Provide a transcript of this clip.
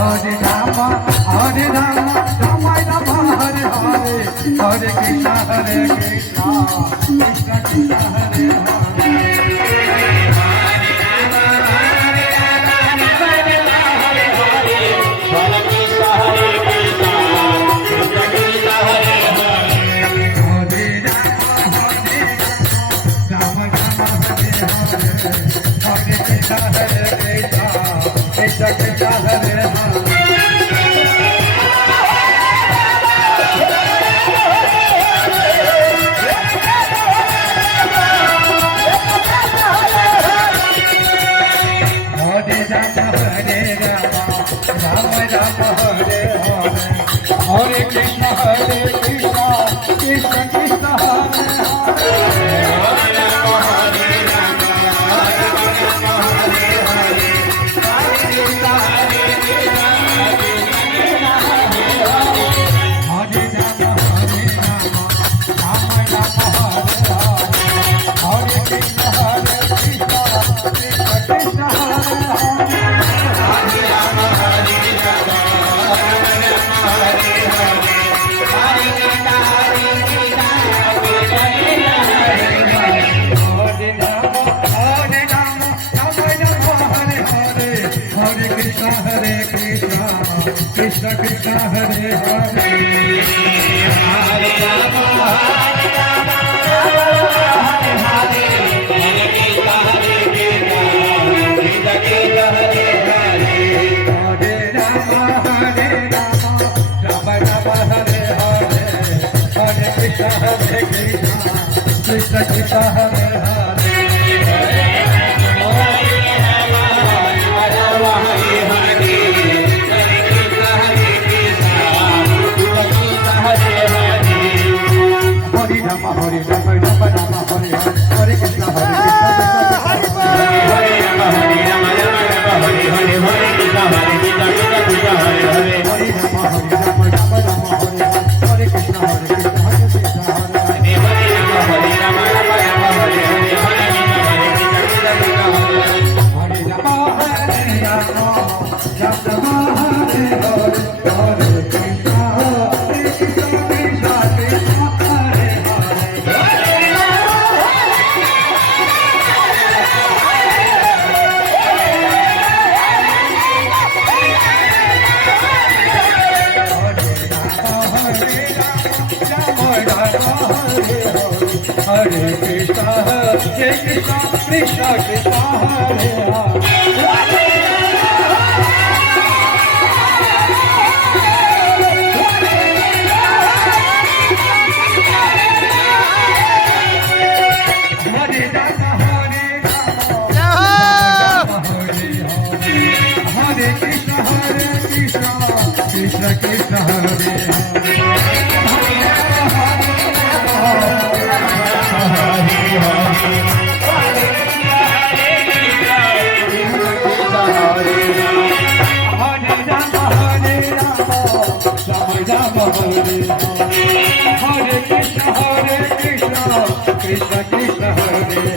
Hare Rama, Hare Rama, Rama Rama, Hare Hare, Hare Krishna, Krishna Krishna, Hare Hare. Hare Krishna, Hare Krishna, Krishna Krishna, Hare Krishna Krishna, Hare Hare, Hare Rama, Hare Rama, Hare Hare, Hare Krishna, Hare Krishna, Krishna Krishna, Hare Hare, Hare Rama, Hare Rama, Rama Rama, Hare Hare, Hare Krishna, Hare Krishna, Krishna Krishna, Hare Hare. Hare Rama, Rama Rama, Hare Hare, Hare Krishna, Hare Krishna, Hare Rama, Hare Rama, Rama Rama, Hare Hare, Hare Krishna, Hare Krishna, Krishna Krishna, Hare Hare, Hare Rama, Hare Rama, Rama Rama, Hare Hare, Hare Krishna, Hare Krishna, Hare Krishna, Hare Hare, Hare Rama, Hare Rama, Rama Rama, Hare Hare, Hare Krishna, Hare Krishna, Krishna Krishna, Hare Hare, Hare Rama, Hare Rama, Rama Rama, Hare Hare, Hare Krishna, Hare Krishna, Krishna Krishna, Hare Hare Krishna, Hare Krishna, Krishna Krishna, Hare Hare. Krishna Krishna, Hare Krishna Krishna, Hare Hare.